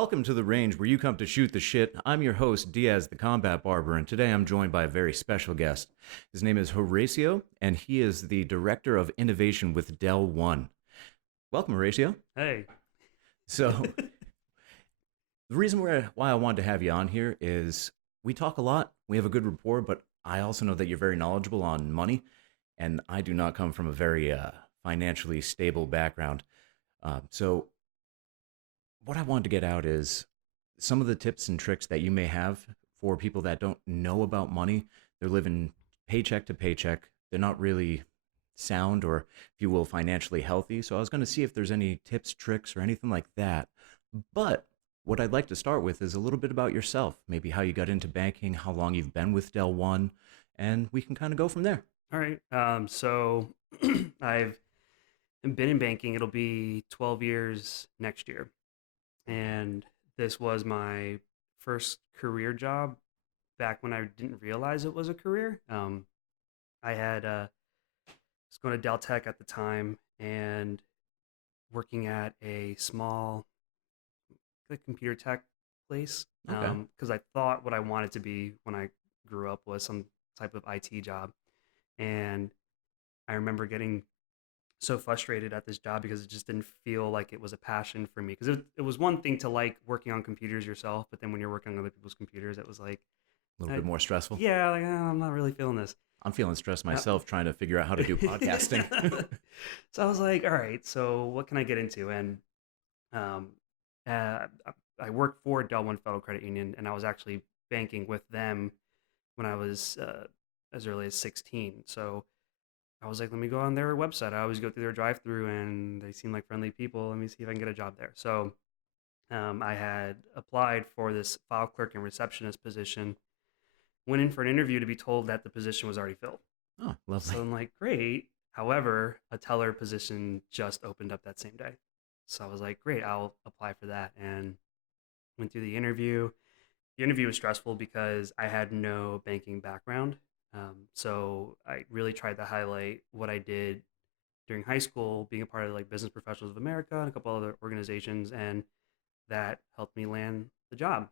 Welcome to the range where you come to shoot the shit. I'm your host, Diaz the Combat Barber, and today I'm joined by a very special guest. His name is Horacio, and he is the Director of Innovation with Dell One. Welcome, Horacio. Hey. So, the reason why I wanted to have you on here is we talk a lot, we have a good rapport, but I also know that you're very knowledgeable on money, and I do not come from a very financially stable background. So what I wanted to get out is some of the tips and tricks that you may have for people that don't know about money. They're living paycheck to paycheck. They're not really sound or, if you will, financially healthy. So I was going to see if there's any tips, tricks, or anything like that. But what I'd like to start with is a little bit about yourself, maybe how you got into banking, how long you've been with Dell One, and we can kind of go from there. All right. So I've been in banking. It'll be 12 years next year. And this was my first career job back when I didn't realize it was a career. I was going to Dell Tech at the time and working at a small computer tech place because I thought what I wanted to be when I grew up was some type of IT job. And I remember getting so frustrated at this job because it just didn't feel like it was a passion for me. Because it was one thing to like working on computers yourself, but then when you're working on other people's computers, it was like A little bit more stressful. Yeah, like I'm not really feeling this. I'm feeling stressed myself trying to figure out how to do podcasting. So I was like, all right, so what can I get into? And I worked for Dell One Federal Credit Union, and I was actually banking with them when I was as early as 16. So I was like, let me go on their website. I always go through their drive-through, and they seem like friendly people. Let me see if I can get a job there. So I had applied for this file clerk and receptionist position, went in for an interview to be told that the position was already filled. Oh, lovely. So I'm like, great. However, a teller position just opened up that same day. So I was like, great, I'll apply for that. And went through the interview. The interview was stressful because I had no banking background. So I really tried to highlight what I did during high school, being a part of like Business Professionals of America and a couple other organizations, and that helped me land the job.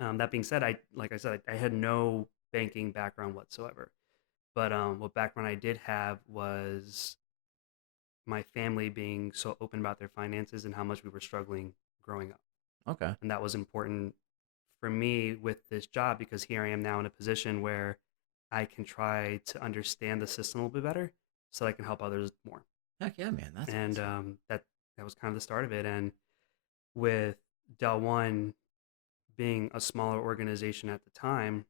That being said, like I said, I had no banking background whatsoever. But what background I did have was my family being so open about their finances and how much we were struggling growing up. Okay. And that was important for me with this job because here I am now in a position where I can try to understand the system a little bit better so I can help others more. Heck yeah, man. That's And awesome. that was kind of the start of it. And with Dell One being a smaller organization at the time,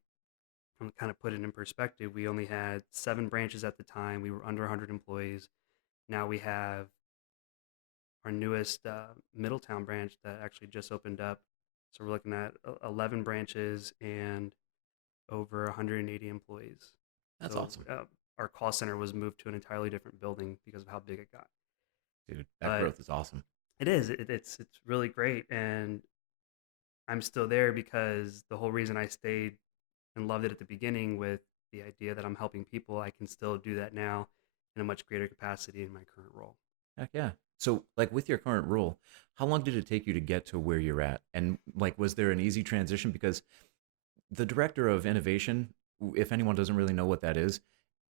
I'm kind of put it in perspective. We only had 7 branches at the time. We were under 100 employees. Now we have our newest Middletown branch that actually just opened up. So we're looking at 11 branches and over 180 employees. That's So awesome. our call center was moved to an entirely different building because of how big it got. Dude, that But growth is awesome. it is. It's really great. And I'm still there because the whole reason I stayed and loved it at the beginning with the idea that I'm helping people, I can still do that now in a much greater capacity in my current role. Heck yeah. So, like, with your current role, how long did it take you to get to where you're at? And, like, was there an easy transition? Because the director of innovation, if anyone doesn't really know what that is,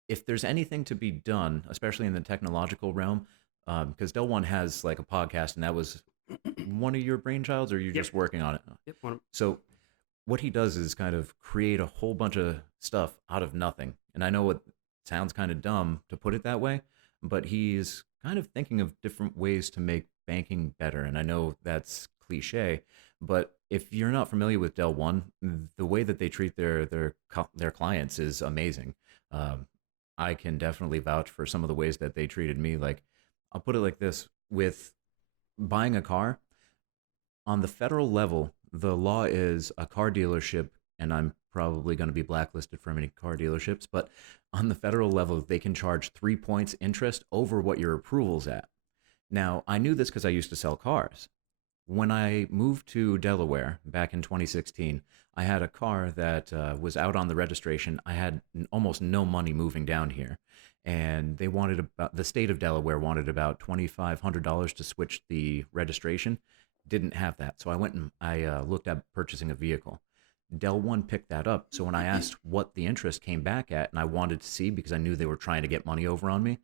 if there's anything to be done, especially in the technological realm, because Del One has like a podcast, and that was one of your brainchilds, or you're Yep. just working on it. Yep. So what he does is kind of create a whole bunch of stuff out of nothing. And I know it sounds kind of dumb to put it that way, but he's kind of thinking of different ways to make banking better. And I know that's cliche, but if you're not familiar with Del One, the way that they treat their clients is amazing. I can definitely vouch for some of the ways that they treated me. Like, I'll put it like this: with buying a car, on the federal level, the law is a car dealership, and I'm probably going to be blacklisted from any car dealerships, but on the federal level, they can charge 3 points interest over what your approval's at. Now, I knew this because I used to sell cars. When I moved to Delaware back in 2016, I had a car that was out on the registration. I had almost no money moving down here, and they wanted the state of Delaware wanted about $2,500 to switch the registration. didn't have that. So I went and I looked at purchasing a vehicle. Dell One picked that up. So when I asked what the interest came back at, and I wanted to see because I knew they were trying to get money over on me,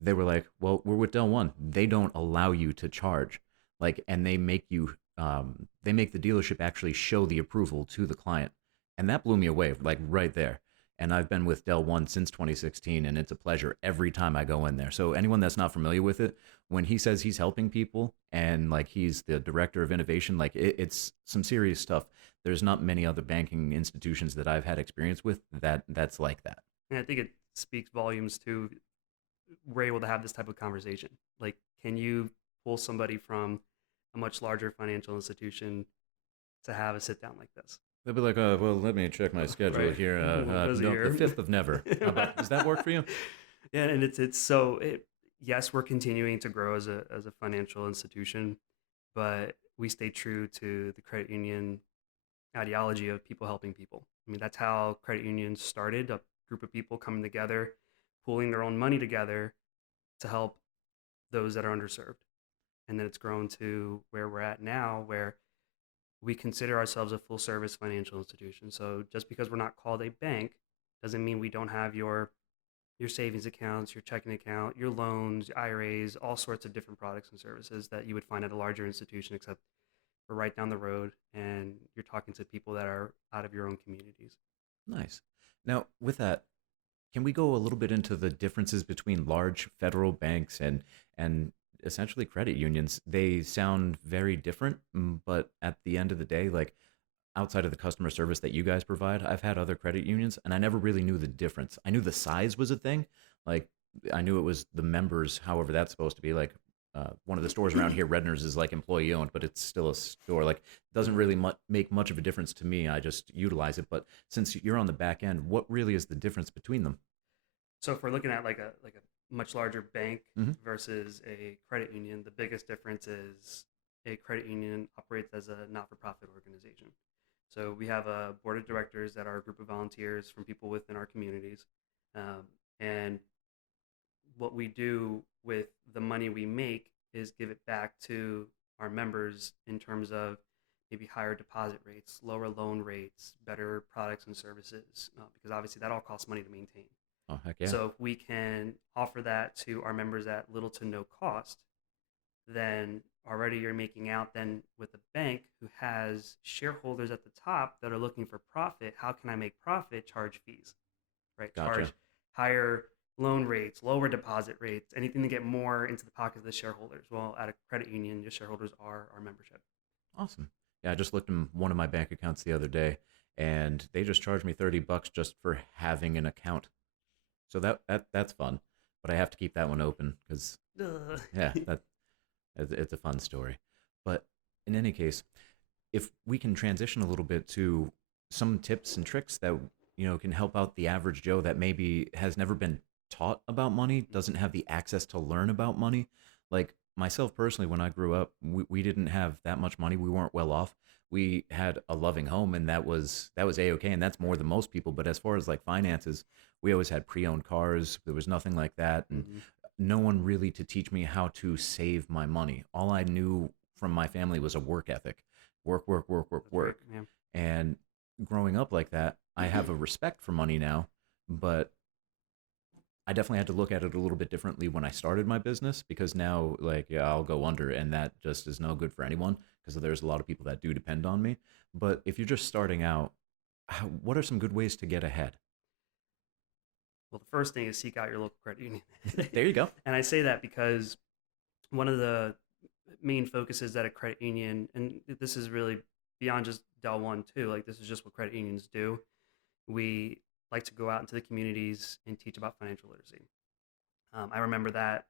they were like, "Well, we're with Dell One. They don't allow you to charge, like, and they make the dealership actually show the approval to the client." And that blew me away, like right there. And I've been with Dell One since 2016, and it's a pleasure every time I go in there. So anyone that's not familiar with it, when he says he's helping people and like he's the director of innovation, like it's some serious stuff. There's not many other banking institutions that I've had experience with that's like that. And I think it speaks volumes to we're able to have this type of conversation. Like, can you pull somebody from a much larger financial institution to have a sit down like this? They'll be like, well, let me check my schedule Right. here. What does it No, the here? 5th of never. How about, does that work for you? Yeah, and it's so it yes, we're continuing to grow as a financial institution, but we stay true to the credit union ideology of people helping people. I mean, that's how credit unions started, a group of people coming together, pooling their own money together to help those that are underserved. And then it's grown to where we're at now, where we consider ourselves a full service financial institution. So just because we're not called a bank doesn't mean we don't have your savings accounts, your checking account, your loans, IRAs, all sorts of different products and services that you would find at a larger institution, except we're right down the road and you're talking to people that are out of your own communities. Nice. Now, with that, can we go a little bit into the differences between large federal banks and essentially credit unions? They sound very different, but at the end of the day, like outside of the customer service that you guys provide, I've had other credit unions and I never really knew the difference. I knew the size was a thing. Like I knew it was the members, however that's supposed to be. Like one of the stores around here, Redner's, is like employee owned, but it's still a store. Like it doesn't really make much of a difference to me. I just utilize it. But since you're on the back end, what really is the difference between them? So if we're looking at like a much larger bank Hmm. versus a credit union, the biggest difference is a credit union operates as a not-for-profit organization. So we have a board of directors that are a group of volunteers from people within our communities, and what we do with the money we make is give it back to our members in terms of maybe higher deposit rates, lower loan rates, better products and services, because obviously that all costs money to maintain. Oh, heck yeah. So if we can offer that to our members at little to no cost, then already you're making out then with a bank who has shareholders at the top that are looking for profit. How can I make profit? Charge fees, right? Charge Gotcha. higher loan rates, lower deposit rates, anything to get more into the pocket of the shareholders. Well, at a credit union, your shareholders are our membership. Awesome. Yeah, I just looked in one of my bank accounts the other day and they just charged me $30 just for having an account. So that's fun. But I have to keep that one open because Ugh. yeah, it's a fun story. But in any case, if we can transition a little bit to some tips and tricks that can help out the average Joe that maybe has never been taught about money, doesn't have the access to learn about money. Like myself personally, when I grew up, we didn't have that much money. We weren't well off. We had a loving home, and that was a okay, and that's more than most people. But as far as like finances, we always had pre-owned cars. There was nothing like that, and Mhm. no one really to teach me how to save my money. All I knew from my family was a work ethic. Work, work, work, work, That's right. work. Yeah. And growing up like that, I have a respect for money now, but I definitely had to look at it a little bit differently when I started my business because now, like, yeah, I'll go under, and that just is no good for anyone because there's a lot of people that do depend on me. But if you're just starting out, what are some good ways to get ahead? Well, the first thing is seek out your local credit union. There you go. And I say that because one of the main focuses at a credit union, and this is really beyond just Dell One too, like this is just what credit unions do. We like to go out into the communities and teach about financial literacy. I remember that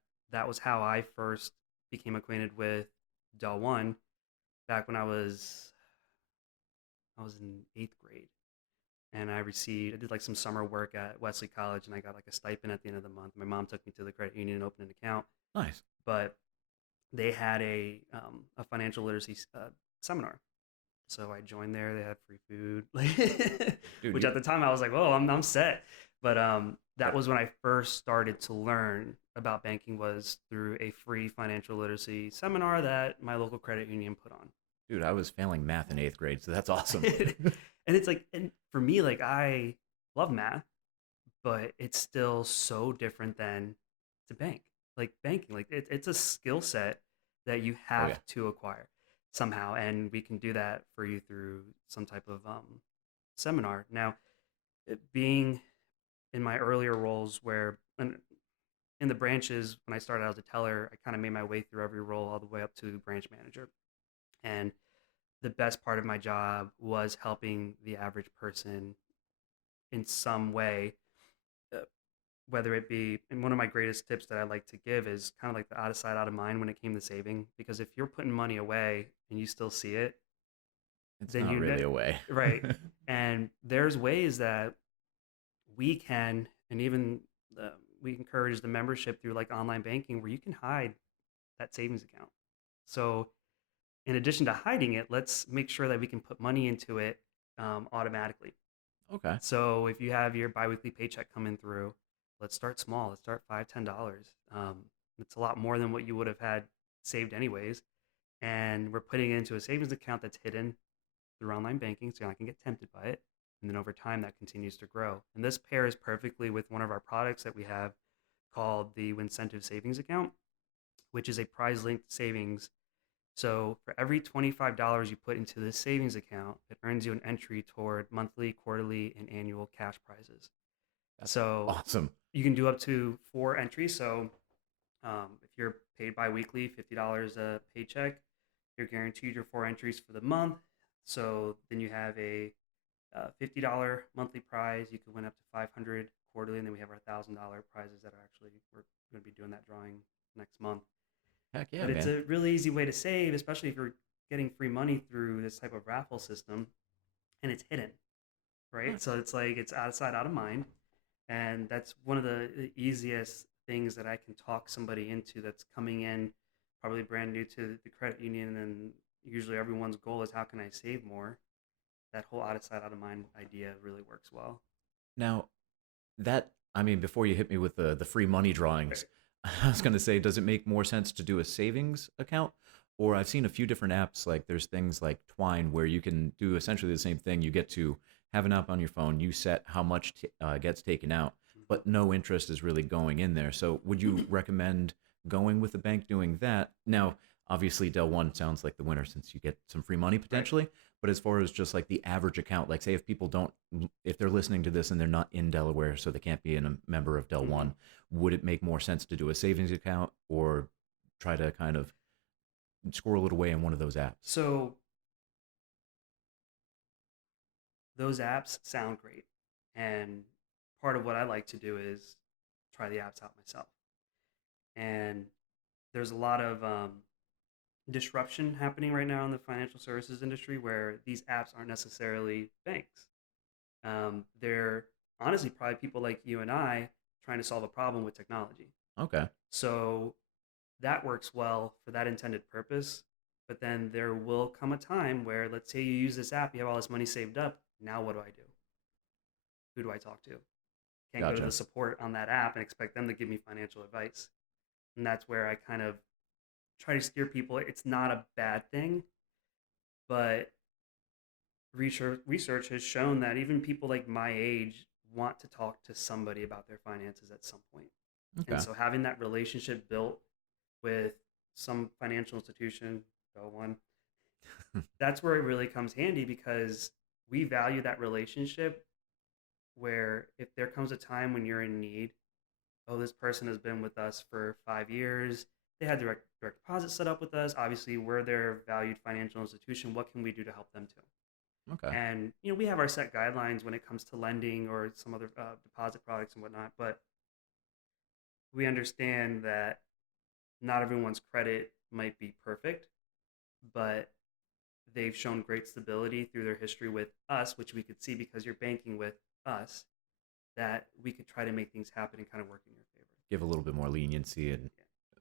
was how I first became acquainted with Dell One back when I was in eighth grade, and I did like some summer work at Wesley College, and I got like a stipend at the end of the month. My mom took me to the credit union and opened an account, Nice. but they had a financial literacy seminar. So I joined there. They had free food, Dude, which you at the time I was like, "Oh, I'm set." But that that, was when I first started to learn about banking was through a free financial literacy seminar that my local credit union put on. dude, I was failing math in 8th grade, so that's awesome. And it's like, and for me, like I love math, but it's still so different than to bank. Like banking, like it's a skill set that you Oh yeah. have to acquire somehow, and we can do that for you through some type of seminar. Now, being in my earlier roles, where in the branches when I started as a teller, I kind of made my way through every role all the way up to branch manager, and the best part of my job was helping the average person in some way, uh, whether it be, and one of my greatest tips that I like to give is kind of like the out of sight, out of mind when it came to saving. Because if you're putting money away and you still see it, It's then not really a way. right. And there's ways that we can, and even we encourage the membership through like online banking where you can hide that savings account. So in addition to hiding it, let's make sure that we can put money into it automatically. Okay. So if you have your biweekly paycheck coming through, let's start small. Let's start $5, $10. It's a lot more than what you would have had saved anyways. And we're putting it into a savings account that's hidden through online banking, so you're not going to get tempted by it. And then over time, that continues to grow. And this pairs perfectly with one of our products that we have called the Wincentive Savings Account, which is a prize linked savings. So for every $25 you put into this savings account, it earns you an entry toward monthly, quarterly, and annual cash prizes. That's So awesome. you can do up to 4 entries. So if you're paid bi-weekly, $50 a paycheck, you're guaranteed your 4 entries for the month. So then you have a $50 monthly prize. You can win up to 500 quarterly, and then we have our $1,000 prizes that are actually, we're going to be doing that drawing next month. Heck yeah, But it's man. a really easy way to save, especially if you're getting free money through this type of raffle system, and it's hidden, Huh. right? So it's like it's out of sight, out of mind, and that's one of the easiest things that I can talk somebody into that's coming in, probably brand new to the credit union, and usually everyone's goal is how can I save more. That whole out of sight, out of mind idea really works well. Now, that I mean, before you hit me with the free money drawings, Right. I was going to say, does it make more sense to do a savings account? Or I've seen a few different apps, like there's things like Twine where you can do essentially the same thing. You get to have an app on your phone, you set how much gets taken out, but no interest is really going in there. So would you recommend going with the bank doing that? Now, obviously, Del One sounds like the winner since you get some free money Right. potentially. But as far as just like the average account, like say if people don't, if they're listening to this and they're not in Delaware, so they can't be a member of Del Mm-hmm. One, would it make more sense to do a savings account or try to kind of squirrel it away in one of those apps? So those apps sound great. And part of what I like to do is try the apps out myself. And there's a lot of disruption happening right now in the financial services industry where these apps aren't necessarily banks. They're honestly probably people like you and I trying to solve a problem with technology. Okay, So that works well for that intended purpose. But then there will come a time where, let's say you use this app, you have all this money saved up. Now, what do I do? Who do I talk to? Can't go to the gotcha. support on that app and expect them to give me financial advice. And that's where I kind of try to steer people. It's not a bad thing, but research has shown that even people like my age want to talk to somebody about their finances at some point. And Okay. so having that relationship built with some financial institution, Dell One, that's where it really comes handy because we value that relationship where if there comes a time when you're in need, oh, this person has been with us for 5 years. They had direct deposit set up with us. Obviously, we're their valued financial institution. What can we do to help them too? Okay. And we have our set guidelines when it comes to lending or some other deposit products and whatnot. But we understand that not everyone's credit might be perfect, but they've shown great stability through their history with us, which we could see because you're banking with us, that we could try to make things happen and kind of work in your favor. Give a little bit more leniency and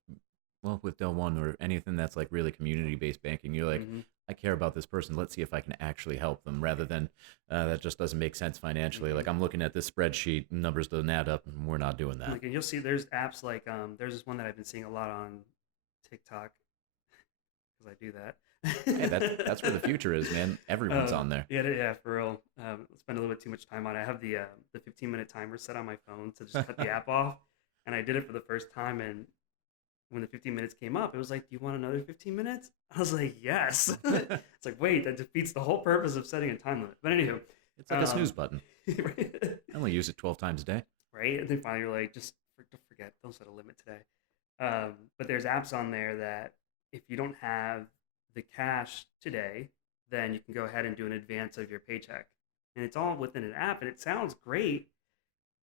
Yeah. Well, with Del One or anything that's like really community based banking, you're like, Mm-hmm. I care about this person. Let's see if I can actually help them rather than that just doesn't make sense financially. Mm-hmm. Like, I'm looking at this spreadsheet, numbers don't add up, and we're not doing that. Like, and you'll see there's apps like there's this one that I've been seeing a lot on TikTok because I do Hey, that's where the that. future is, man. Everyone's on there. Yeah, yeah, for real. Spend a little bit too much time on it. I have the 15-minute timer set on my phone to just cut the app off, and I did it for the first time. And when the 15 minutes came up, it was like, "Do you want another 15 minutes?" I was like, "Yes." It's like, wait, that defeats the whole purpose of setting a time limit. But anywho, It's like a snooze um, button. right? I only use it 12 times a day. And then finally, you're like, just forget, don't set a limit today. But there's apps on there that if you don't have the cash today, then you can go ahead and do an advance of your paycheck. And it's all within an app, and it sounds great.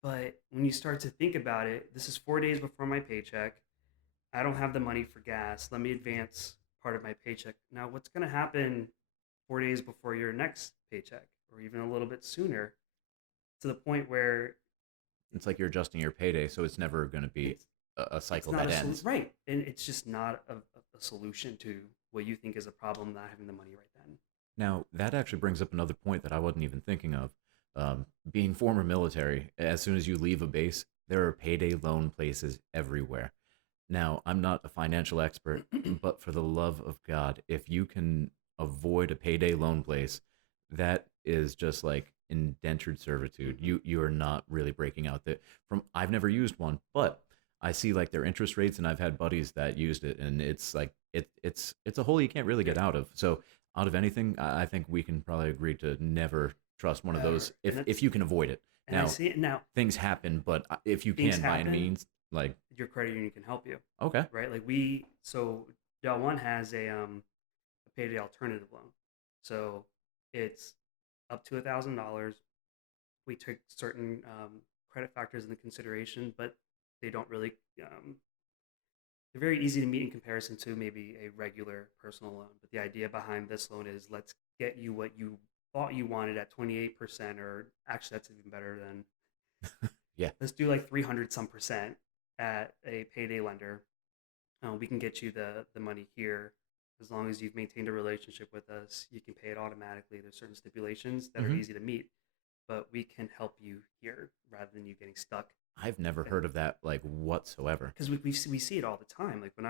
But when you start to think about it, this is 4 days before my paycheck. I don't have the money for gas. Let me advance part of my paycheck. Now, what's going to happen 4 days before your next paycheck, or even a little bit sooner, to the point where It's like you're adjusting your payday, so it's never going to be it's a it's cycle not that a ends. right, and it's just not a solution to what you think is a problem, not having the money right then. Now, that actually brings up another point that I wasn't even thinking of. Being former military, as soon as you leave a base, there are payday loan places everywhere. Now, I'm not a financial expert, but for the love of God, if you can avoid a payday loan place, that is just like indentured servitude. Hmm. You are not really breaking out that from I've never used one, but I see like their interest rates and I've had buddies that used it and it's like it's a hole you can't really Yeah, get out of. So out of anything, I think we can probably agree to never trust one of those ever, and if that's you can avoid it. and I Now, see it now. things happen, but if you Things can by any happen. means, like Your credit union can help you, okay. right? So Del One has a payday alternative loan, so it's up to $1,000. We took certain credit factors into consideration, but they don't really um, they're very easy to meet in comparison to maybe a regular personal loan. But the idea behind this loan is let's get you what you thought you wanted at 28%, or actually, that's even better than Yeah. let's do like 300 some percent at a payday lender. We can get you the money here as long as you've maintained a relationship with us. You can pay it automatically. There's certain stipulations that are Hmm. easy to meet, but we can help you here rather than you getting stuck. I've never heard And of that like whatsoever. because we see it all the time. Like when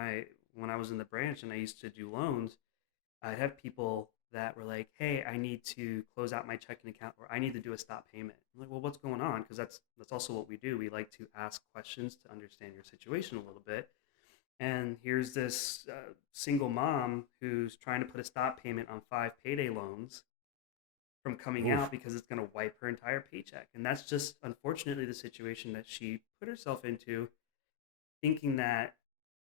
I was in the branch and I used to do loans, I'd have people that were like, "Hey, I need to close out my checking account, or I need to do a stop payment." I'm like, "Well, what's going on?" Because that's also what we do. We like to ask questions to understand your situation a little bit. And here's this single mom who's trying to put a stop payment on 5 payday loans from coming out Oof. because it's going to wipe her entire paycheck. And that's just unfortunately the situation that she put herself into, thinking that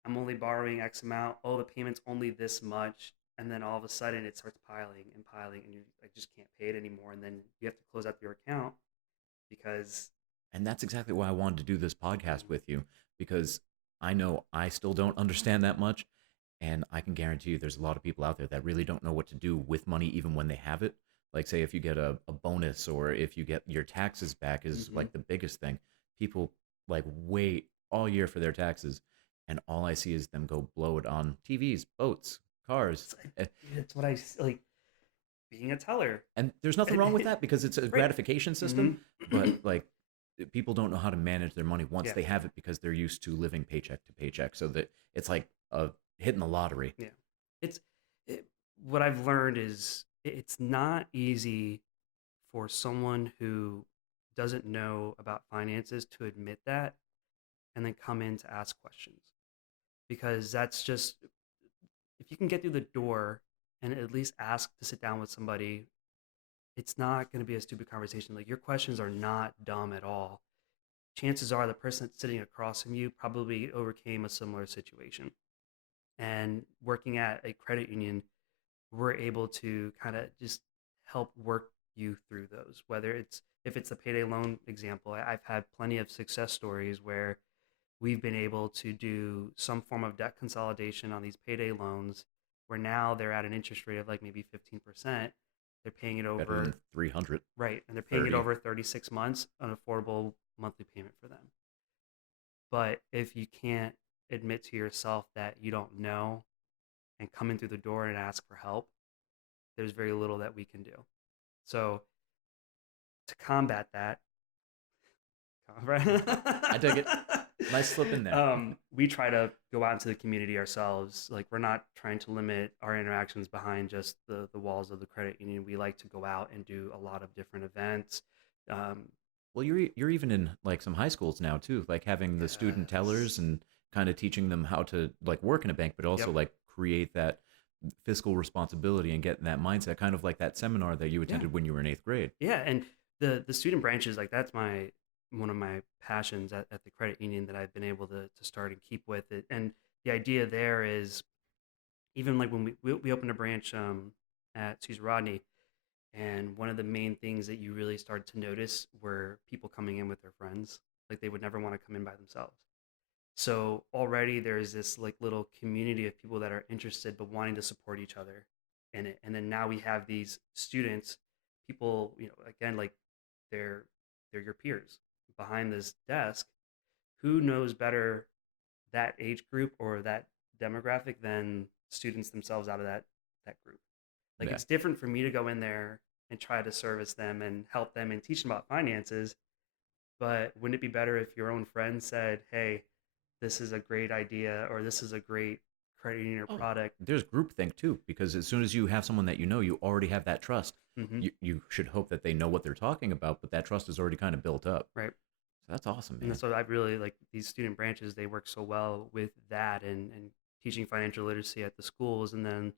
I'm only borrowing X amount. Oh, the payment's only this much. And then all of a sudden it starts piling and piling, and you like, just can't pay it anymore. And then you have to close out your account because, And that's exactly why I wanted to do this podcast with you because I know I still don't understand that much. And I can guarantee you there's a lot of people out there that really don't know what to do with money even when they have it. Like, say, if you get a bonus or if you get your taxes back, is mm-hmm, like the biggest thing. People like wait all year for their taxes. And all I see is them go blow it on TVs, boats, cars. Eh, it's what I like being a teller. And there's nothing wrong with that because it's a Right. gratification system. Mm-hmm. But like, people don't know how to manage their money once Yeah. they have it because they're used to living paycheck to paycheck. So that it's like hitting the lottery. Yeah. It's it, what I've learned is it's not easy for someone who doesn't know about finances to admit that and then come in to ask questions, because that's just, if you can get through the door and at least ask to sit down with somebody, it's not going to be a stupid conversation. Like, your questions are not dumb at all. Chances are the person that's sitting across from you probably overcame a similar situation. And working at a credit union, we're able to kind of just help work you through those. Whether it's, if it's the payday loan example, I've had plenty of success stories where we've been able to do some form of debt consolidation on these payday loans, where now they're at an interest rate of like maybe 15%. They're paying it Better than over, 330. right, and they're paying it over 36 months, an affordable monthly payment for them. But if you can't admit to yourself that you don't know and come in through the door and ask for help, there's very little that we can do. So to combat that, right? I dig it. Nice slip in there. We try to go out into the community ourselves. Like, we're not trying to limit our interactions behind just the walls of the credit union. We like to go out and do a lot of different events. Well, you're even in like some high schools now too, like having the student Yes. tellers and kind of teaching them how to like work in a bank, but also Yep. like create that fiscal responsibility and get in that mindset, kind of like that seminar that you Yeah. attended when you were in eighth grade. Yeah. And the student branches, like, that's my one of my passions at the credit union that I've been able to start and keep with it. And the idea there is, even like when we opened a branch at Suze Rodney, and one of the main things that you really started to notice were people coming in with their friends. Like, they would never want to come in by themselves. So already there's this like little community of people that are interested but wanting to support each other in it. And then now we have these students, people, again, like, they're they're your peers behind this desk. Who knows better that age group or that demographic than students themselves out of that group? Like, Yeah. it's different for me to go in there and try to service them and help them and teach them about finances, but wouldn't it be better if your own friend said, "Hey, this is a great idea," or "This is a great credit union or Oh, product"? there's groupthink too, because as soon as you have someone that you already have that trust. Hmm. You should hope that they know what they're talking about, but that trust is already kind of built up. Right. So that's awesome, And man. that's what I really like. These student branches, they work so well with that, and teaching financial literacy at the schools. And then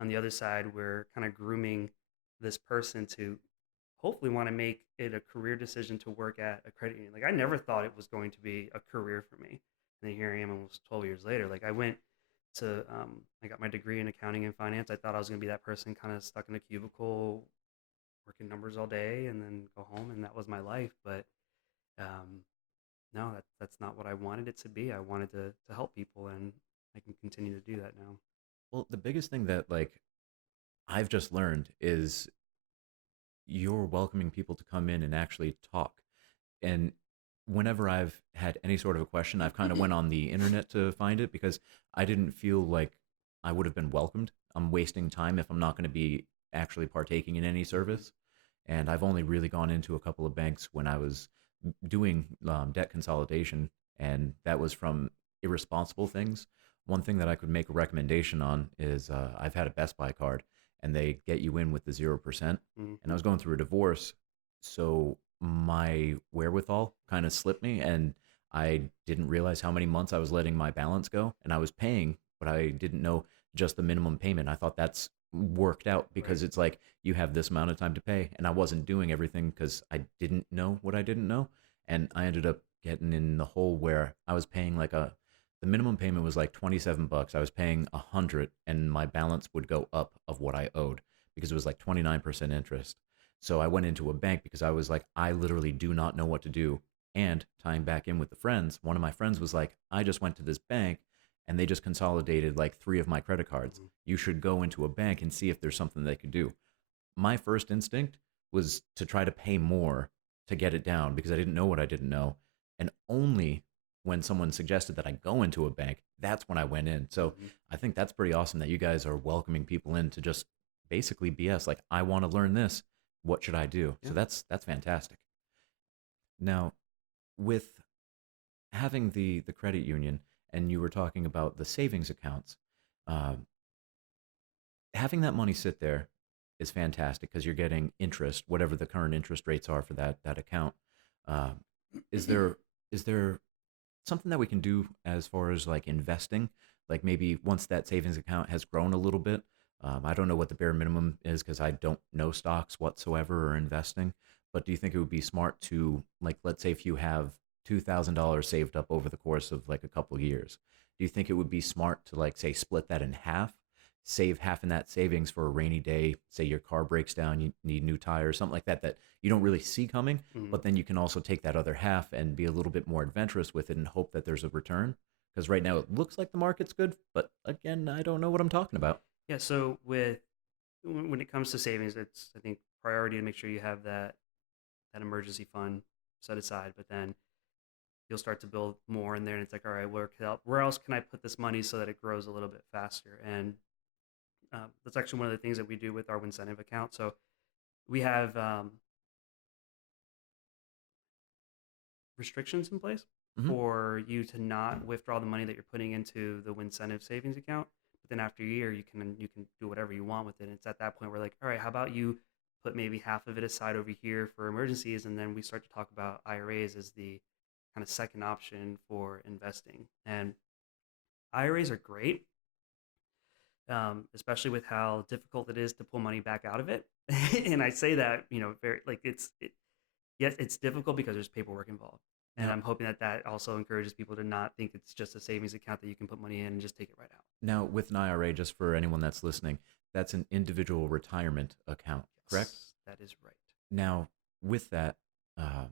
on the other side, we're kind of grooming this person to hopefully want to make it a career decision to work at a credit union. Like, I never thought it was going to be a career for me. And then here I am almost 12 years later. Like, I got my degree in accounting and finance. I thought I was going to be that person kind of stuck in a cubicle, working numbers all day and then go home. And that was my life. But um, no, that's not what I wanted it to be. I wanted to help people, and I can continue to do that now. Well, the biggest thing that like I've just learned is you're welcoming people to come in and actually talk. And whenever I've had any sort of a question, I've kind of went on the internet to find it because I didn't feel like I would have been welcomed. I'm wasting time if I'm not going to be actually partaking in any Mhm. service. And I've only really gone into a couple of banks when I was doing debt consolidation, and that was from irresponsible things. One thing that I could make a recommendation on is I've had a Best Buy card, and they get you in with the 0%. And I Mhm. was going through a divorce, so my wherewithal kind of slipped me, and I didn't realize how many months I was letting my balance go, and I was paying, but I didn't know just the minimum payment. I thought that's worked out Right. because it's like you have this amount of time to pay, and I wasn't doing everything because I didn't know what I didn't know, and I ended up getting in the hole where I was paying like a the minimum payment was like 27 bucks. I was paying 100, and my balance would go up of what I owed because it was like 29% interest. So I went into a bank because I was like, I literally do not know what to do. And tying back in with the friends, one of my friends was like, I just went to this bank and they just consolidated like three of my credit cards. Mhm. You should go into a bank and see if there's something they could do. My first instinct was to try to pay more to get it down because I didn't know what I didn't know. And only when someone suggested that I go into a bank, that's when I went in. So Mhm. I think that's pretty awesome that you guys are welcoming people in to just basically BS. Like, I want to learn this. What should I do? Yeah. So that's fantastic. Now, with having the credit union, and you were talking about the savings accounts, uh, having that money sit there is fantastic because you're getting interest, whatever the current interest rates are for that account. Uh, is there is there something that we can do as far as like investing? Like maybe once that savings account has grown a little bit, I don't know what the bare minimum is because I don't know stocks whatsoever or investing. But do you think it would be smart to, like, let's say if you have $2,000 saved up over the course of like a couple years, do you think it would be smart to like say split that in half, save half in that savings for a rainy day, say your car breaks down, you need new tires, something like that that you don't really see coming, Mhm. but then you can also take that other half and be a little bit more adventurous with it and hope that there's a return. Because right now it looks like the market's good, but again, I don't know what I'm talking about. Yeah. So when it comes to savings, it's, I think, priority to make sure you have that emergency fund set aside. But then you'll start to build more in there, and it's like, all right, where else can I put this money so that it grows a little bit faster? And that's actually one of the things that we do with our Wincentive account. So we have restrictions in place Hmm. for you to not withdraw the money that you're putting into the Wincentive savings account. But then after a year, you can do whatever you want with it. And it's at that point where like, all right, how about you put maybe half of it aside over here for emergencies, and then we start to talk about IRAs as the kind of second option for investing. And IRAs are great, especially with how difficult it is to pull money back out of it. And I say that, very like yes, it's difficult because there's paperwork involved. And Now, I'm hoping that that also encourages people to not think it's just a savings account that you can put money in and just take it right out. now, with an IRA, just for anyone that's listening, that's an individual retirement account, correct? Yes, that is right. Now, with that, um,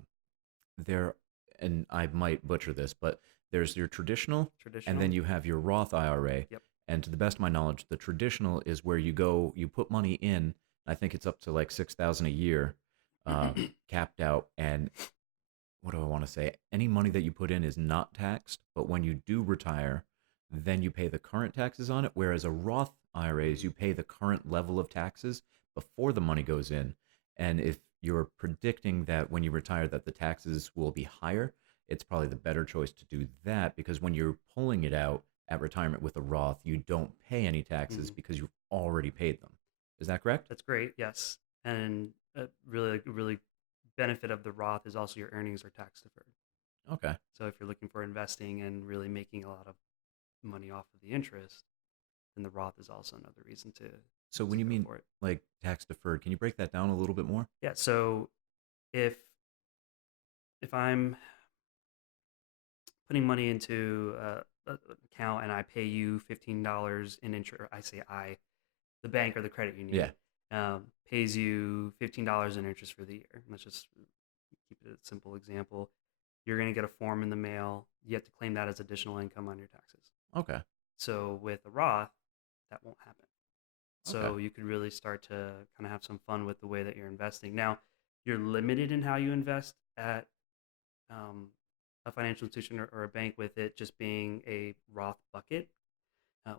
there, and I might butcher this, but there's your traditional, and then Traditional. you have your Roth IRA. Yep. And to the best of my knowledge, the traditional is where you go, you put money in. I think it's up to like 6,000 a year, capped out. And what do I want to say? Any money that you put in is not taxed, but when you do retire, then you pay the current taxes on it. Whereas a Roth IRA is you pay the current level of taxes before the money goes in. And if you're predicting that when you retire that the taxes will be higher, it's probably the better choice to do that because when you're pulling it out at retirement with a Roth, you don't pay any taxes Mhm. because you've already paid them. Is that correct? That's great. Yes. And really benefit of the Roth is also your earnings are tax deferred. Okay. So if you're looking for investing and really making a lot of money off of the interest, then the Roth is also another reason So to when you go mean for it. like tax deferred, can you break that down a little bit more? Yeah. So if I'm putting money into an account and I pay you $15 in interest, I say the bank or the credit Yeah. union pays you $15 in interest for the year. Let's just keep it a simple example. You're going to get a form in the mail. You have to claim that as additional income on your taxes. Okay. So with a Roth, that won't happen. Okay. So you could really start to kind of have some fun with the way that you're investing. Now, you're limited in how you invest at um, a financial institution or a bank with it just being a Roth bucket.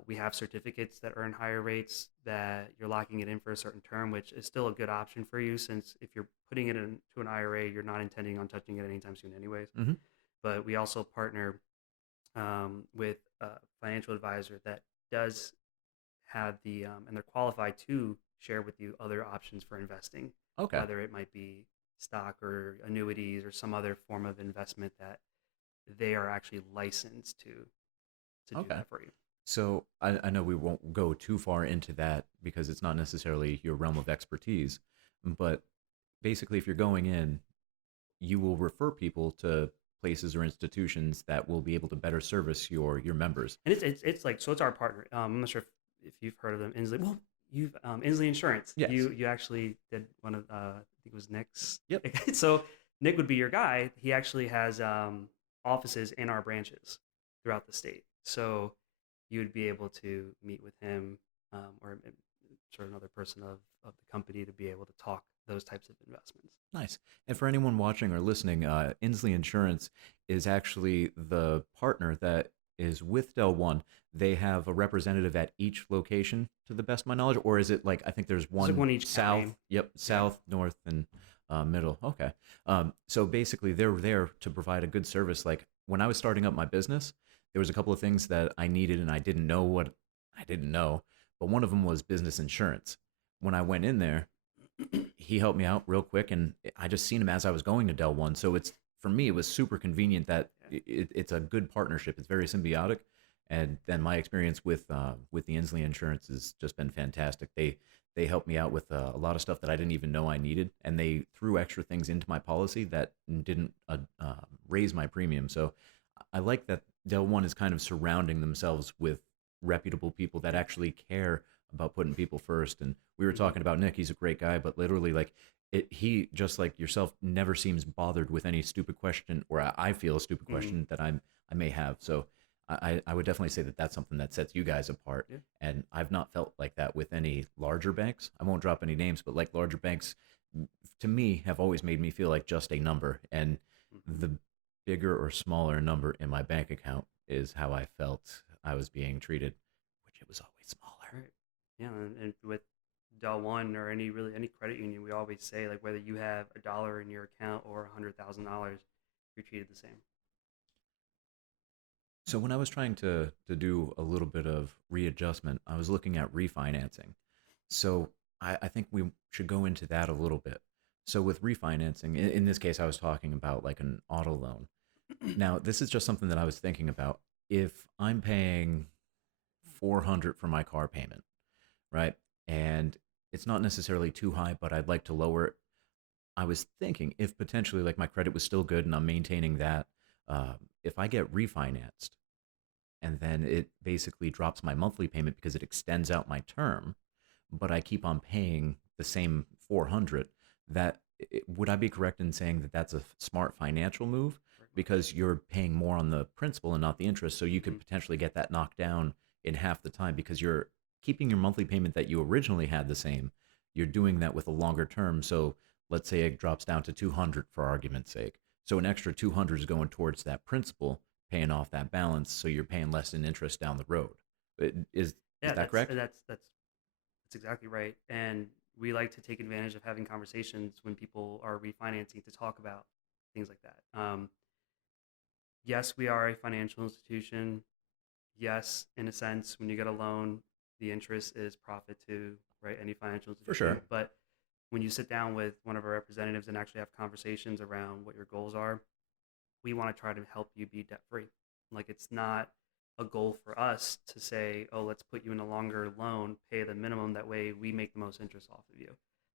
We have certificates that earn higher rates that you're locking it in for a certain term, which is still a good option for you since if you're putting it into an IRA, you're not intending on touching it anytime soon, anyways. Hmm. But we also partner with a financial advisor that does have and they're qualified to share with you other options for investing, Okay. whether it might be stock or annuities or some other form of investment that they are actually licensed to do Okay. that for you. So I know we won't go too far into that because it's not necessarily your realm of expertise, but basically, if you're going in, you will refer people to places or institutions that will be able to better service your members. And it's like so it's our partner. I'm not sure if you've heard of them, Inslee. Well, you've Inslee Insurance. Yes. You actually did one of I think it was Nick's. Yep. So Nick would be your guy. He actually has offices in our branches throughout the state. So you would be able to meet with him or sort of another person of the company to be able to talk those types of investments. Nice. And for anyone watching or listening, Inslee Insurance is actually the partner that is with Dell One. They have a representative at each location, to the best of my knowledge, or is it like I think there's There's like one one each south? county. Yep, Yeah. south, north, and middle. Okay. So basically, they're there to provide a good service. Like when I was starting up my business, there was a couple of things that I needed, and I didn't know what I didn't know. But one of them was business insurance. When I went in there, he helped me out real quick, and I just seen him as I was going to Dell One. So it's for me, it was super convenient that Yeah. it's a good partnership. It's very symbiotic, and then my experience with the Inslee Insurance has just been fantastic. They helped me out with a lot of stuff that I didn't even know I needed, and they threw extra things into my policy that didn't raise my premium. So I like that Dell One is kind of surrounding themselves with reputable people that actually care about putting people first. And we were Mhm. talking about Nick. He's a great guy, but literally, like, he just like yourself never seems bothered with any stupid question, or I feel a stupid Mhm. question that I may have. So I would definitely say that that's something that sets you guys apart. Yeah. And I've not felt like that with any larger banks. I won't drop any names, but like larger banks, to me, have always made me feel like just a number. And Mhm. the bigger or smaller number in my bank account is how I felt I was being treated, which it was always smaller. Right. Yeah, and with Dell One or any credit union, we always say like whether you have $1 in your account or $100,000, you're treated the same. So when I was trying to do a little bit of readjustment, I was looking at refinancing. So I think we should go into that a little bit. So with refinancing, in this case, I was talking about like an auto loan. Now, this is just something that I was thinking about. If I'm paying 400 for my car payment, right? And it's not necessarily too high, but I'd like to lower it. I was thinking if potentially like my credit was still good and I'm maintaining that, if I get refinanced and then it basically drops my monthly payment because it extends out my term, but I keep on paying the same 400, that would I be correct in saying that that's a smart financial move because you're paying more on the principal and not the interest, so you Mm-hmm. could potentially get that knocked down in half the time because you're keeping your monthly payment that you originally had the same. You're doing that with a longer term. So let's say it drops down to 200 for argument's sake. So an extra 200 is going towards that principal, paying off that balance, so you're paying less in interest down the road. Is Yeah, that that's correct? that's exactly right. And we like to take advantage of having conversations when people are refinancing to talk about things like that. Yes, we are a financial institution. Yes, in a sense, when you get a loan, the interest is profit to right any financial For institution. sure. But when you sit down with one of our representatives and actually have conversations around what your goals are, we want to try to help you be debt free. Like it's not a goal for us to say, oh, let's put you in a longer loan, pay the minimum. That way we make the most interest off of you.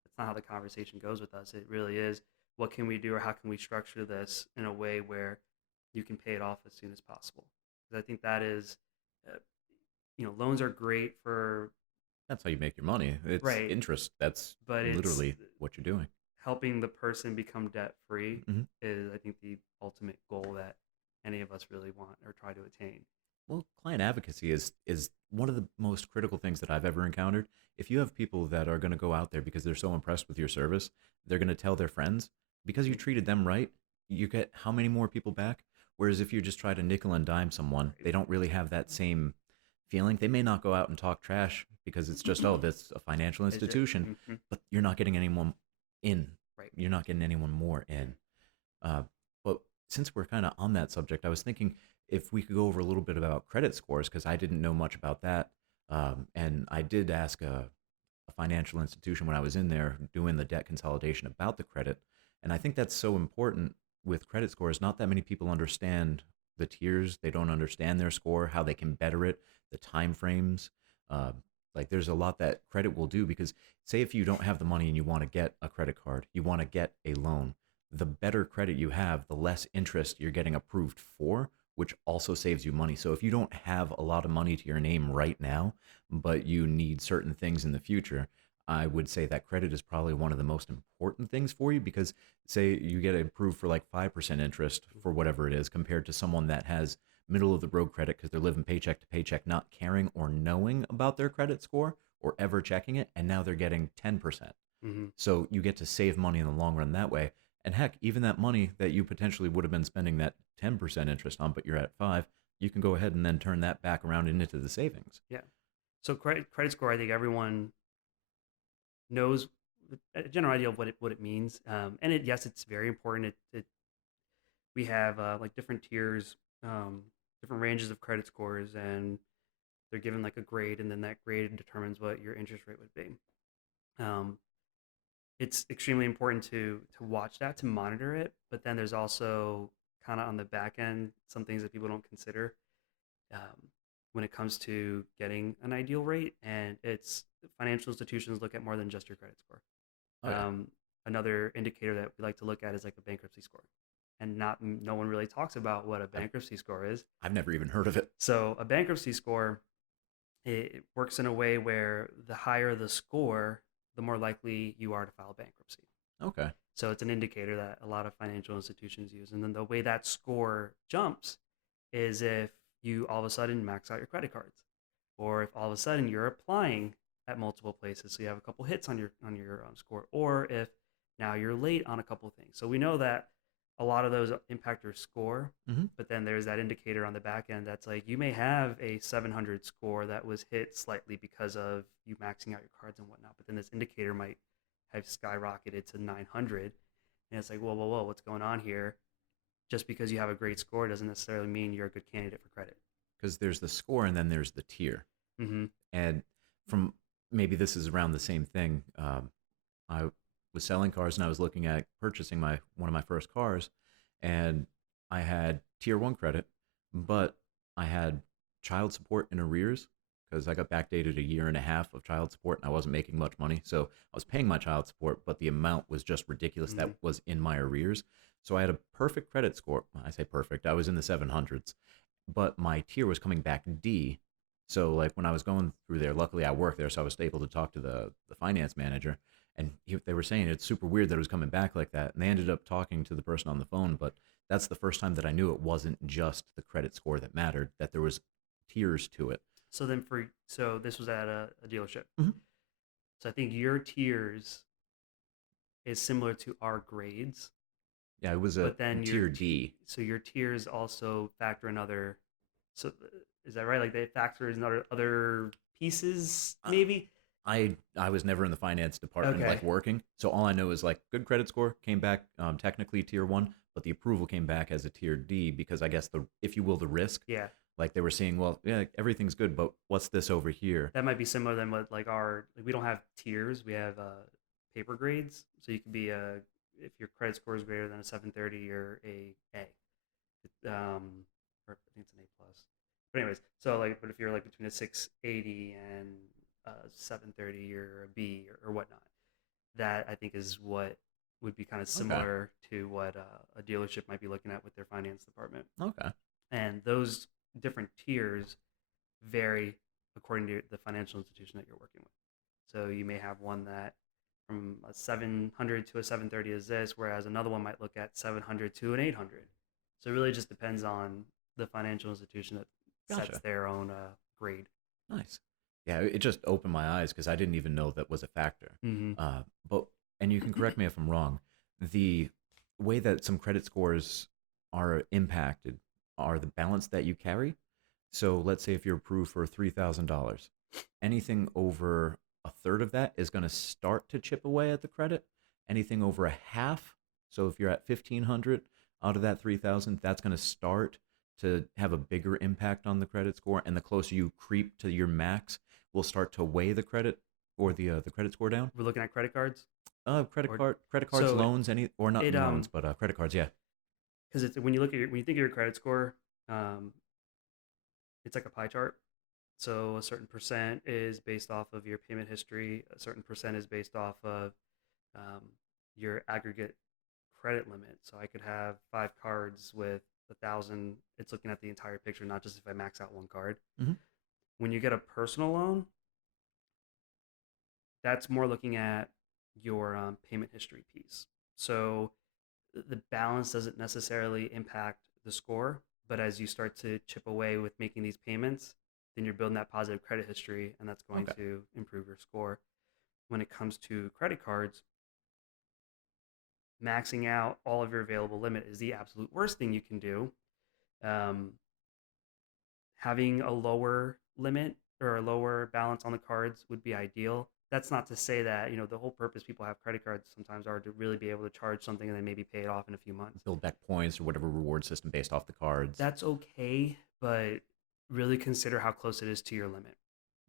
That's not how the conversation goes with us. It really is what can we do or how can we structure this in a way where you can pay it off as soon as possible. Because I think that is, uh, loans are great for, That's how you make your money. It's right, interest. That's but it's literally what you're doing. helping the person become debt free Hmm. is, I think, the ultimate goal that any of us really want or try to attain. Well, client advocacy is one of the most critical things that I've ever encountered. If you have people that are going to go out there because they're so impressed with your service, they're going to tell their friends because you Mhm. treated them right. You get how many more people back? Whereas if you just try to nickel and dime someone, Right. they don't really have that same feeling. They may not go out and talk trash because it's just, oh, that's a financial Is it? institution, Mhm. but you're not getting anyone in. Right. You're not getting anyone more Yeah. in. Uh, but since we're kind of on that subject, I was thinking if we could go over a little bit about credit scores because I didn't know much about that. And I did ask a financial institution when I was in there doing the debt consolidation about the credit. And I think that's so important with credit scores. Not that many people understand the tiers. They don't understand their score, how they can better it, the time frames. Uh, like there's a lot that credit will do because say if you don't have the money and you want to get a credit card, you want to get a loan, the better credit you have, the less interest you're getting approved for, which also saves you money. So if you don't have a lot of money to your name right now, but you need certain things in the future, I would say that credit is probably one of the most important things for you because say you get approved for like 5% interest for whatever it is compared to someone that has middle of the road credit because they're living paycheck to paycheck, not caring or knowing about their credit score or ever checking it. And now they're getting 10%. Mhm. So you get to save money in the long run that way. And heck, even that money that you potentially would have been spending that 10% interest on, but you're at 5, you can go ahead and then turn that back around into the savings. Yeah. So credit score, I think everyone knows a general idea of what it means. And it yes, it's very important. We have like different tiers, different ranges of credit scores, and they're given like a grade, and then that grade determines what your interest rate would be. Um, it's extremely important to watch that, to monitor it, but then there's also kind of on the back end some things that people don't consider um, when it comes to getting an ideal rate, and it's financial institutions look at more than just your credit score. Oh, yeah. um, Another indicator that we like to look at is like a bankruptcy score, and not no one really talks about what a I've, bankruptcy score is. I've never even heard of it. So a bankruptcy score, it works in a way where the higher the score, the more likely you are to file bankruptcy. Okay. So it's an indicator that a lot of financial institutions use. And then the way that score jumps is if you all of a sudden max out your credit cards, or if all of a sudden you're applying at multiple places, so you have a couple hits on your score, or if now you're late on a couple things. So we know that a lot of those impact your score, Hmm. but then there's that indicator on the back end that's like you may have a 700 score that was hit slightly because of you maxing out your cards and whatnot, but then this indicator might have skyrocketed to 900, and it's like, whoa, whoa, whoa, what's going on here? Just because you have a great score doesn't necessarily mean you're a good candidate for credit. Because there's the score and then there's the tier. Mm-hmm. And from maybe this is around the same thing. I was selling cars and I was looking at purchasing my one of my first cars, and I had tier one credit, but I had child support in arrears because I got backdated a year and a half of child support and I wasn't making much money. So I was paying my child support, but the amount was just ridiculous that Mm-hmm. was in my arrears. So I had a perfect credit score. I say perfect, I was in the 700s, but my tier was coming back D. So like when I was going through there, luckily I worked there, so I was able to talk to the finance manager, and they were saying it's super weird that it was coming back like that. And they ended up talking to the person on the phone, but that's the first time that I knew it wasn't just the credit score that mattered; that there was tiers to it. So this was at a dealership. Hmm. So I think your tiers is similar to our grades, Yeah, it was a but then tier D. so your tiers also factor in other. So is that right? Like they factor in other pieces, Uh, maybe. I was never in the finance department like Okay. working, so all I know is like good credit score came back technically tier one, but the approval came back as a tier D because I guess the if you will the risk, Yeah, like they were seeing, well, yeah, everything's good, but what's this over here? that might be similar than what like our like we don't have tiers. We have paper grades. So you could be a if your credit score is greater than a 730, you're a A. Or I think it's an A plus. But anyways, so like, but if you're like between a 680 and a 730, you're a B or whatnot. That I think is what would be kind of Okay, similar to what a dealership might be looking at with their finance department. okay, And those different tiers vary according to the financial institution that you're working with. So you may have one that from a 700 to a 730 is this, whereas another one might look at 700 to an 800. So it really just depends on the financial institution that sets gotcha, their own grade. nice. Yeah, it just opened my eyes because I didn't even know that was a factor. Mm-hmm. But and you can correct me if I'm wrong. The way that some credit scores are impacted are the balance that you carry. So let's say if you're approved for $3,000, anything over a third of that is going to start to chip away at the credit. Anything over a half, so if you're at 1,500 out of that 3,000, that's going to start to have a bigger impact on the credit score. And the closer you creep to your max, will start to weigh the credit or the credit score down. We're looking at credit cards, or Credit cards, so loans, any or not it loans, but credit cards. Yeah, because it's when you look at when you think of your credit score, um, it's like a pie chart. So a certain percent is based off of your payment history. A certain percent is based off of um, your aggregate credit limit. So I could have 5 cards with 1,000. It's looking at the entire picture, not just if I max out one card. hmm, When you get a personal loan, that's more looking at your payment history piece. So the balance doesn't necessarily impact the score, but as you start to chip away with making these payments, then you're building that positive credit history, and that's going okay, to improve your score. When it comes to credit cards, maxing out all of your available limit is the absolute worst thing you can do. Um, Having a lower limit or a lower balance on the cards would be ideal. That's not to say that, the whole purpose people have credit cards sometimes are to really be able to charge something and then maybe pay it off in a few months. build back points or whatever reward system based off the cards. That's okay, but really consider how close it is to your limit.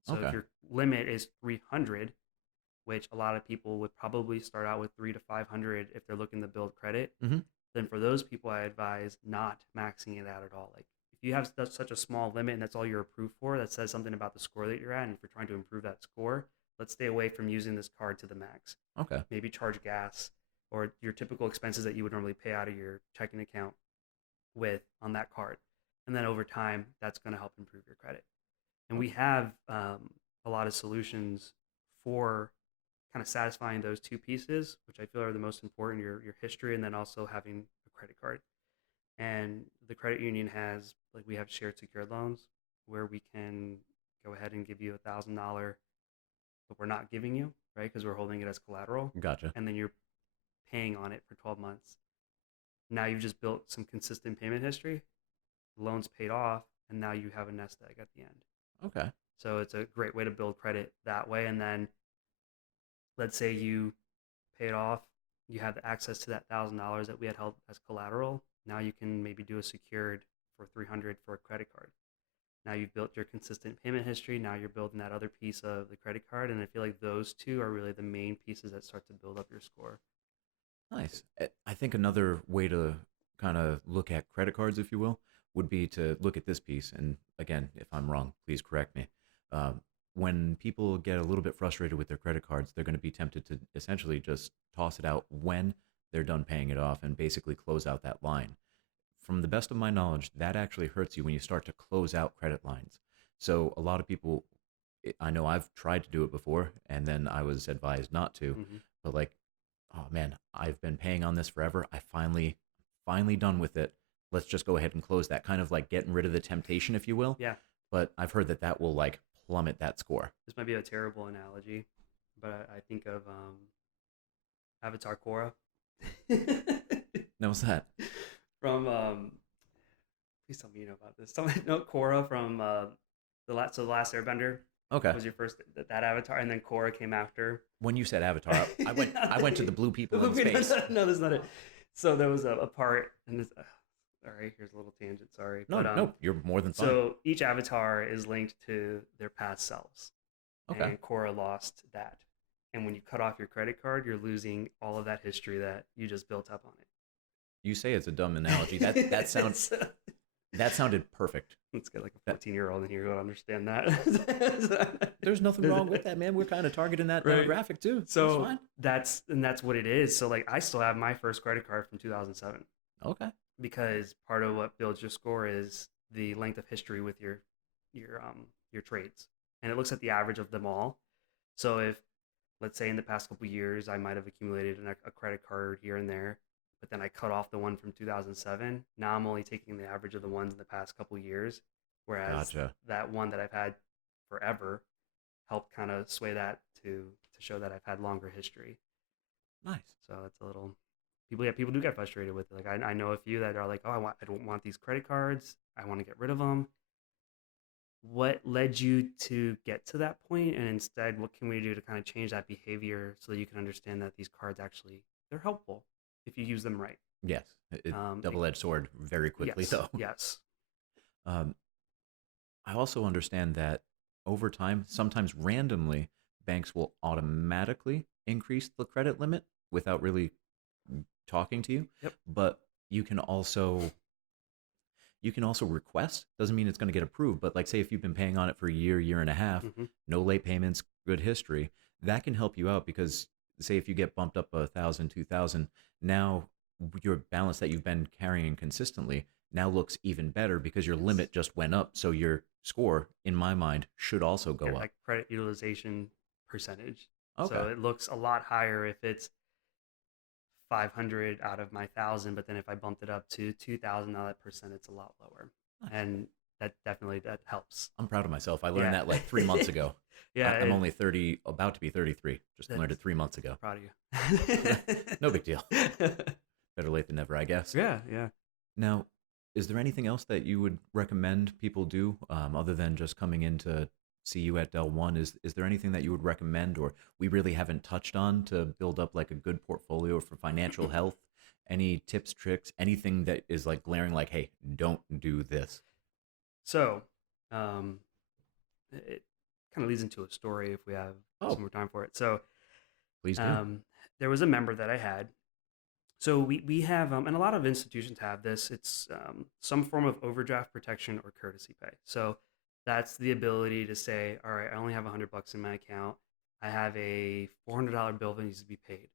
So if Okay, your limit is 300, which a lot of people would probably start out with 3 to 500 if they're looking to build credit, hmm, then for those people, I advise not maxing it out at all. Like if you have such a small limit and that's all you're approved for, that says something about the score that you're at. And if you're trying to improve that score, let's stay away from using this card to the max. okay, Maybe charge gas or your typical expenses that you would normally pay out of your checking account with on that card. And then over time, that's going to help improve your credit. And we okay, have a lot of solutions for kind of satisfying those two pieces, which I feel are the most important, your history and then also having a credit card. And the credit union has, like, we have shared secured loans where we can go ahead and give you $1,000, but we're not giving you, right? Because we're holding it as collateral. gotcha. And then you're paying on it for 12 months. Now you've just built some consistent payment history, loans paid off, and now you have a nest egg at the end. Okay. So it's a great way to build credit that way. And then let's say you pay it off, you have the access to that $1,000 that we had held as collateral. Now you can maybe do a secured for 300 for a credit card. Now you've built your consistent payment history. Now you're building that other piece of the credit card. And I feel like those two are really the main pieces that start to build up your score. Nice. I think another way to kind of look at credit cards, if you will, would be to look at this piece. And again, if I'm wrong, please correct me. When people get a little bit frustrated with their credit cards, they're going to be tempted to essentially just toss it out when they're done paying it off and basically close out that line. From the best of my knowledge, that actually hurts you when you start to close out credit lines. So a lot of people, I know I've tried to do it before, and then I was advised not to. Mm-hmm. But like, oh man, I've been paying on this forever. I finally done with it. Let's just go ahead and close that. Kind of like getting rid of the temptation, if you will. Yeah. But I've heard that will like plummet that score. This might be a terrible analogy, but I think of Avatar Korra. Now what's that? From please tell me you know about this. No, Korra from the last Airbender. Okay. Was your first that Avatar, and then Korra came after. When you said Avatar, I went to the blue people in space. No, that's not it. So there was a part, and this. All right, here's a little tangent. Sorry. No, you're more than fine. So each avatar is linked to their past selves. Okay. And Korra lost that. And when you cut off your credit card, you're losing all of that history that you just built up on it. You say it's a dumb analogy. That sounds that sounded perfect. Let's get like a 14-year-old in here who would understand that. There's nothing wrong with that, man. We're kind of targeting that demographic too. So that's what it is. So like I still have my first credit card from 2007. Okay. Because part of what builds your score is the length of history with your trades, and it looks at the average of them all. So if, let's say, in the past couple of years I might have accumulated a credit card here and there, but then I cut off the one from 2007. Now I'm only taking the average of the ones in the past couple of years, whereas that one that I've had forever helped kind of sway that to show that I've had longer history. Nice. So it's a little. People do get frustrated with it. Like I know a few that are like, oh, I don't want these credit cards. I want to get rid of them. What led you to get to that point? And instead, what can we do to kind of change that behavior so that you can understand that these cards actually, they're helpful if you use them right? Yes. Double-edged sword very quickly, yes, though. Yes. I also understand that over time, sometimes randomly, banks will automatically increase the credit limit without really talking to you. Yep. But you can also request. Doesn't mean it's going to get approved, but like say if you've been paying on it for a year and a half, no late payments, good history, that can help you out because say if you get bumped up 1,000, 2,000, now your balance that you've been carrying consistently now looks even better because your limit just went up. So your score, in my mind, should also go up. Like credit utilization percentage. Okay. So it looks a lot higher if it's 500 out of my 1,000, but then if I bumped it up to 2,000, now that percent it's a lot lower, and that helps. I'm proud of myself. I learned that like 3 months ago. Yeah, I'm only 30, about to be 33. Just learned it 3 months ago. Proud of you. No big deal. Better late than never, I guess. Yeah. Now, is there anything else that you would recommend people do other than just coming in to see you at Dell One? Is there anything that you would recommend or we really haven't touched on to build up like a good portfolio for financial health? Any tips, tricks, anything that is like glaring like, hey, don't do this? So it kind of leads into a story if we have some more time for it. So please do. There was a member that I had. So we have, and a lot of institutions have this, it's some form of overdraft protection or courtesy pay. So that's the ability to say, all right, I only have $100 in my account. I have a $400 bill that needs to be paid.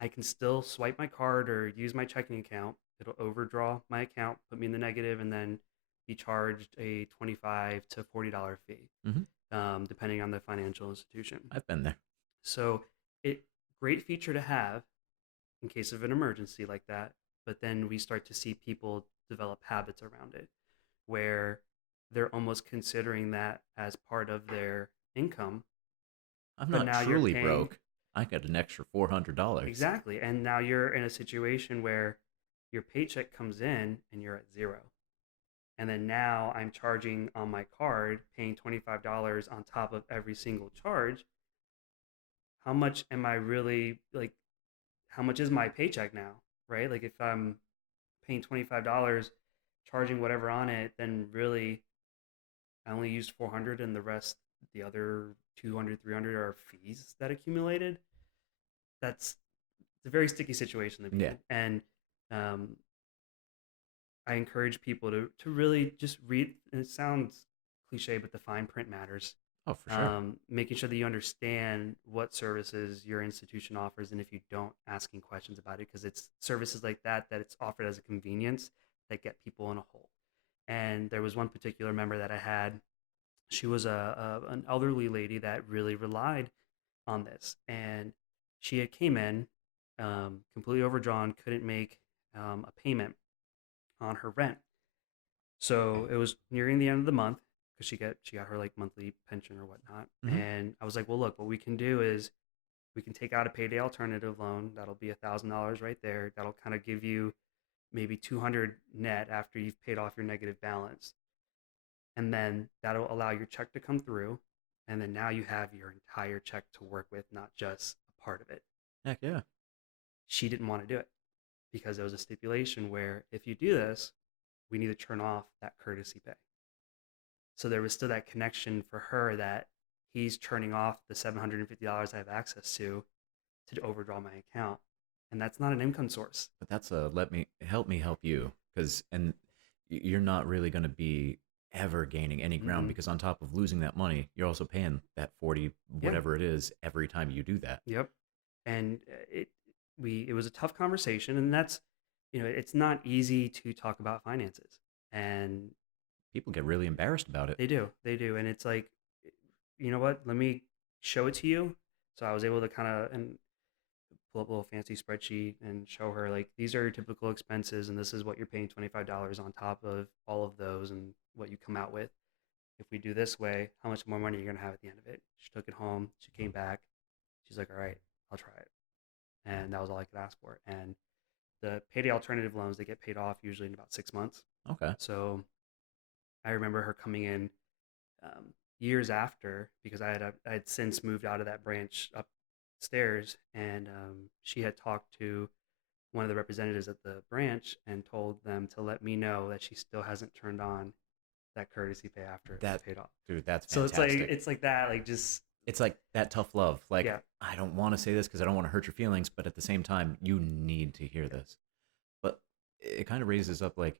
I can still swipe my card or use my checking account. It'll overdraw my account, put me in the negative, and then be charged a $25 to $40 fee, depending on the financial institution. I've been there. So great feature to have in case of an emergency like that. But then we start to see people develop habits around it where they're almost considering that as part of their income. I'm not truly broke. I got an extra $400. Exactly. And now you're in a situation where your paycheck comes in and you're at zero. And then now I'm charging on my card, paying $25 on top of every single charge. How much am I really like? How much is my paycheck now? Right? Like if I'm paying $25, charging whatever on it, then really I only used 400 and the rest, the other 200, 300 are fees that accumulated. That's it's a very sticky situation to be Yeah. in. And um, I encourage people to really just read, and it sounds cliche, but the fine print matters. Oh, for sure. Making sure that you understand what services your institution offers, and if you don't, asking questions about it, because it's services like that it's offered as a convenience that get people in a hole. And there was one particular member that I had. She was an elderly lady that really relied on this, and she had came in completely overdrawn, couldn't make a payment on her rent. So it was nearing the end of the month because she got her like monthly pension or whatnot. Hmm. And I was like, well, look, what we can do is we can take out a payday alternative loan. That'll be $1,000 right there. That'll kind of give you maybe 200 net after you've paid off your negative balance. And then that'll allow your check to come through. And then now you have your entire check to work with, not just a part of it. Heck yeah. She didn't want to do it because there was a stipulation where if you do this, we need to turn off that courtesy pay. So there was still that connection for her that he's turning off the $750 I have access to overdraw my account. And that's not an income source. But that's a help me help you, because you're not really going to be ever gaining any ground, Mm-mm. because on top of losing that money, you're also paying that 40 Yeah. whatever it is every time you do that. Yep. And it was a tough conversation, and that's it's not easy to talk about finances, and People get really embarrassed about it. they do, and it's like, you know what? Let me show it to you. So I was able to kind of and pull up a little fancy spreadsheet and show her like these are your typical expenses, and this is what you're paying $25 on top of all of those, and what you come out with. If we do this way, how much more money you're gonna have at the end of it? She took it home. She came back. She's like, all right, I'll try it. And that was all I could ask for. And the payday alternative loans, they get paid off usually in about 6 months. Okay. So I remember her coming in years after, because I had since moved out of that branch upstairs, and she had talked to one of the representatives at the branch and told them to let me know that she still hasn't turned on that courtesy pay after it's paid off. Dude, that's So fantastic. it's like that, like just It's like that tough love. Like, yeah. I don't want to say this because I don't want to hurt your feelings, but at the same time, you need to hear this. But it kind of raises up, like,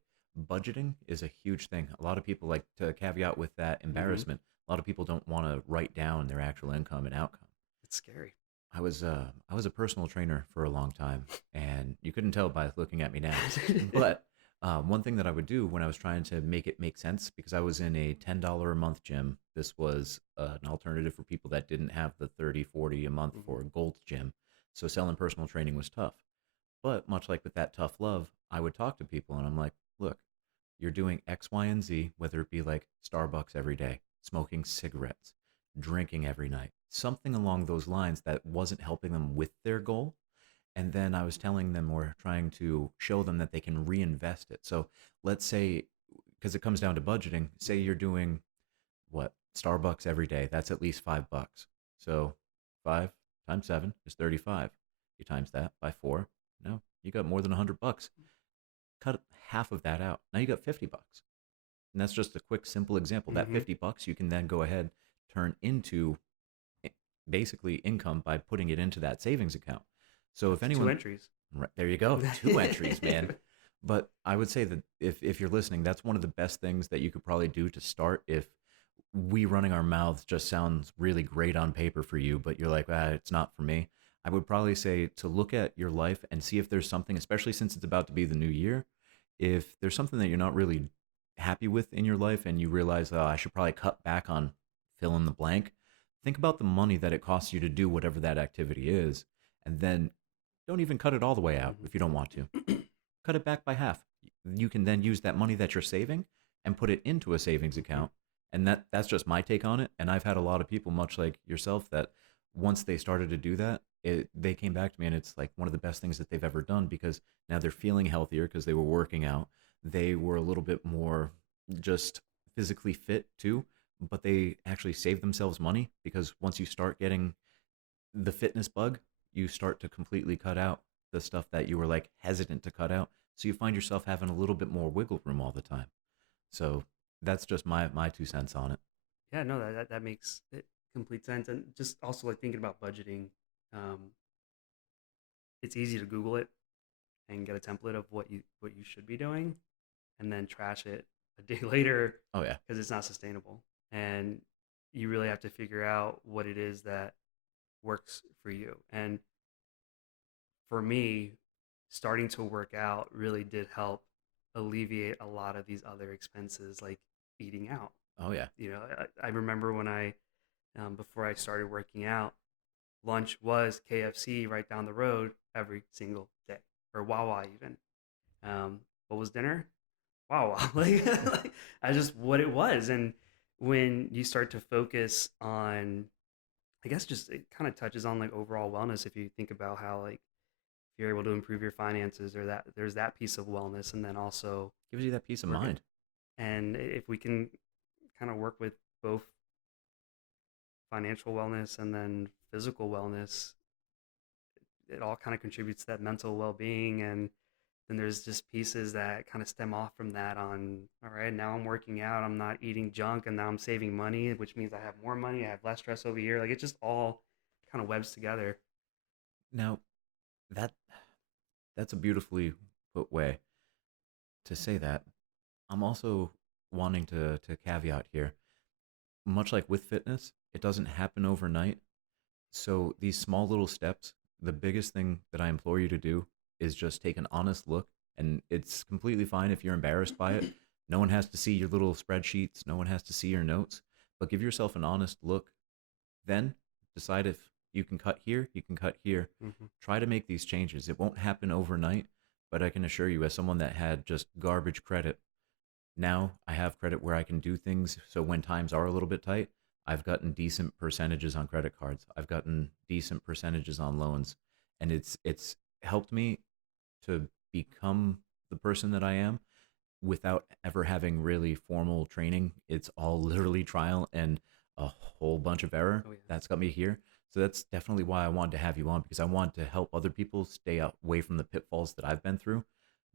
budgeting is a huge thing. A lot of people, like, to caveat with that Mm-hmm. embarrassment, a lot of people don't want to write down their actual income and outcome. It's scary. I was a personal trainer for a long time, and you couldn't tell by looking at me now. But one thing that I would do when I was trying to make it make sense, because I was in a $10 a month gym. This was an alternative for people that didn't have the 30, 40 a month Mhm. for a gold gym. So selling personal training was tough. But much like with that tough love, I would talk to people and I'm like, look, you're doing X, Y, and Z, whether it be like Starbucks every day, smoking cigarettes, drinking every night, something along those lines that wasn't helping them with their goal. And then I was telling them, or trying to show them, that they can reinvest it. So let's say, because it comes down to budgeting, say you're doing what, Starbucks every day, that's at least $5. So 5 times 7 is 35. You times that by 4, no, you got more than $100. Cut half of that out. Now you got $50. And that's just a quick, simple example. That Mhm. $50 you can then go ahead, turn into basically income by putting it into that savings account. So if Two anyone, entries. right, there you go, 2 entries, man. But I would say that if you're listening, that's one of the best things that you could probably do to start. If we running our mouths just sounds really great on paper for you, but you're like, it's not for me. I would probably say to look at your life and see if there's something, especially since it's about to be the new year, if there's something that you're not really happy with in your life and you realize, oh, I should probably cut back on fill in the blank, think about the money that it costs you to do whatever that activity is, and then don't even cut it all the way out Mhm. if you don't want to. Cut it back by half. You can then use that money that you're saving and put it into a savings account. And that's just my take on it. And I've had a lot of people, much like yourself, that once they started to do that, they came back to me, and it's like one of the best things that they've ever done, because now they're feeling healthier because they were working out. They were a little bit more just physically fit too, but they actually saved themselves money, because once you start getting the fitness bug, you start to completely cut out the stuff that you were like hesitant to cut out. So you find yourself having a little bit more wiggle room all the time. So that's just my 2 cents on it. Yeah, no, that makes complete sense. And just also like thinking about budgeting, um, it's easy to Google it and get a template of what you should be doing, and then trash it a day later Oh yeah. because it's not sustainable. And you really have to figure out what it is that works for you. And for me, starting to work out really did help alleviate a lot of these other expenses, like eating out. Oh yeah. I remember when before I started working out, lunch was KFC right down the road every single day, or Wawa even. What was dinner? Wawa. Like I just what it was. And when you start to focus on, I guess just it kind of touches on like overall wellness. If you think about how like if you're able to improve your finances, or that there's that piece of wellness, and then also Gives you that peace of working. mind. And if we can kind of work with both financial wellness and then physical wellness, it all kind of contributes to that mental well-being. And then there's just pieces that kind of stem off from that on, all right, now I'm working out, I'm not eating junk, and now I'm saving money, which means I have more money, I have less stress over here. Like it just all kind of webs together. Now, that that's a beautifully put way to say that. I'm also wanting to caveat here. Much like with fitness, it doesn't happen overnight. So these small little steps, the biggest thing that I implore you to do is just take an honest look. And it's completely fine if you're embarrassed by it. No one has to see your little spreadsheets, no one has to see your notes, but give yourself an honest look. Then decide if you can cut here, you can cut here. Hmm. Try to make these changes. It won't happen overnight, but I can assure you, as someone that had just garbage credit, now I have credit where I can do things. So when times are a little bit tight, I've gotten decent percentages on credit cards. I've gotten decent percentages on loans, and it's helped me to become the person that I am without ever having really formal training. It's all literally trial and a whole bunch of error Oh yeah. that's got me here. So that's definitely why I wanted to have you on, because I want to help other people stay away from the pitfalls that I've been through.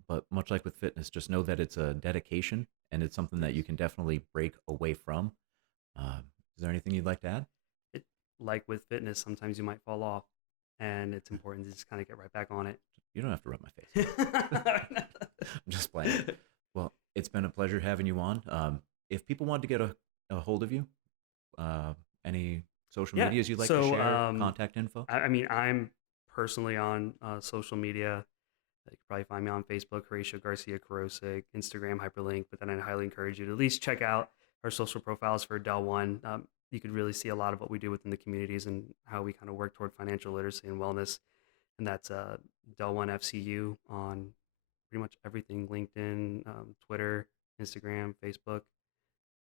But much like with fitness, just know that it's a dedication, and it's something that you can definitely break away from. Is there anything you'd like to add? It, like with fitness, sometimes you might fall off, and it's important to just kind of get right back on it. You don't have to rub my face. I'm just playing. Well, it's been a pleasure having you on. If people wanted to get a hold of you, any social Yeah. medias you'd like to So, share, contact info? I mean, I'm personally on social media. You can probably find me on Facebook, Horacio Garcia Corosic, Instagram, Hyperlink. But then I'd highly encourage you to at least check out our social profiles for Dell One. You could really see a lot of what we do within the communities and how we kind of work toward financial literacy and wellness. And that's Del-One FCU on pretty much everything: LinkedIn, Twitter, Instagram, Facebook.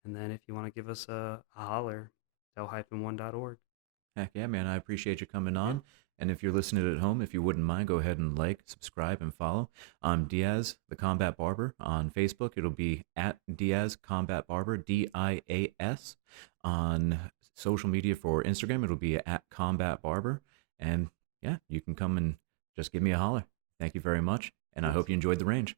And then if you want to give us a holler, del-one.org. Heck yeah, man. I appreciate you coming Yeah. on. And if you're listening at home, if you wouldn't mind, go ahead and like, subscribe, and follow. I'm Diaz, the Combat Barber. On Facebook, it'll be at Diaz Combat Barber, DIAS. On social media for Instagram, it'll be at Combat Barber. And yeah, you can come and just give me a holler. Thank you very much. And I Yes. hope you enjoyed the range.